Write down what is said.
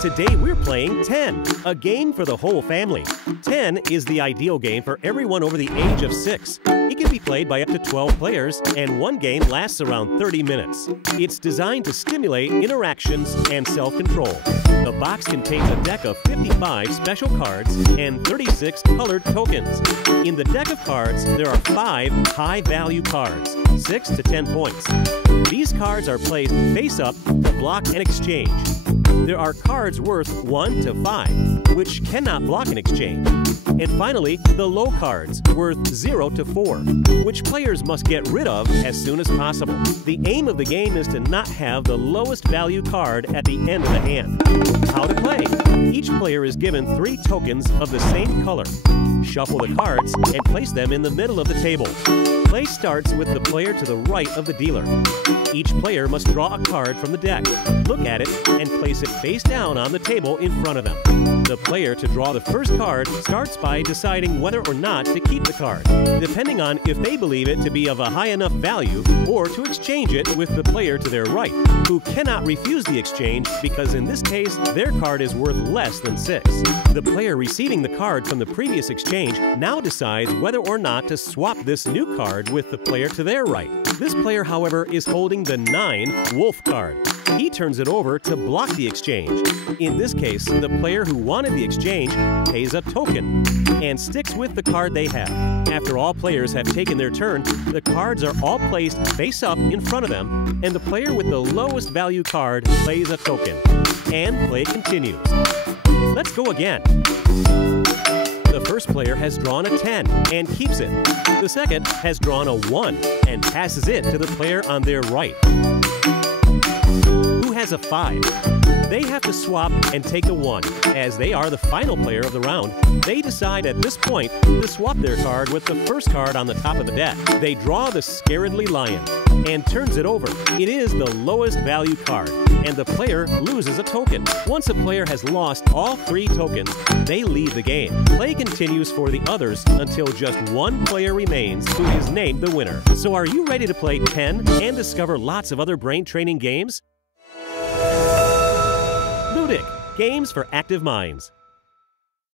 Today we're playing 10, a game for the whole family. 10 is the ideal game for everyone over the age of 6. It can be played by up to 12 players, and one game lasts around 30 minutes. It's designed to stimulate interactions and self-control. The box contains a deck of 55 special cards and 36 colored tokens. In the deck of cards, there are 5 high-value cards, 6 to 10 points. These cards are placed face up to block an exchange. There are cards worth 1 to 5, which cannot block an exchange. And finally, the low cards, worth 0 to 4, which players must get rid of as soon as possible. The aim of the game is to not have the lowest value card at the end of the hand. How to play? Each player is given 3 tokens of the same color. Shuffle the cards and place them in the middle of the table. Play starts with the player to the right of the dealer. Each player must draw a card from the deck, look at it, and place it face down on the table in front of them. The player to draw the first card starts by deciding whether or not to keep the card, depending on if they believe it to be of a high enough value, or to exchange it with the player to their right, who cannot refuse the exchange because in this case, their card is worth less than 6. The player receiving the card from the previous exchange now decides whether or not to swap this new card with the player to their right. This player, however, is holding the 9 wolf card. He turns it over to block the exchange. In this case, the player who wanted the exchange pays a token and sticks with the card they have. After all players have taken their turn, the cards are all placed face up in front of them, and the player with the lowest value card plays a token. And play continues. Let's go again. The first player has drawn a 10 and keeps it. The second has drawn a 1 and passes it to the player on their right, who has a 5. They have to swap and take the 1. As they are the final player of the round, they decide at this point to swap their card with the first card on the top of the deck. They draw the Scaredly Lion and turns it over. It is the lowest value card, and the player loses a token. Once a player has lost all 3 tokens, they leave the game. Play continues for the others until just one player remains, who is named the winner. So are you ready to play 10 and discover lots of other brain training games? Ludic, games for active minds.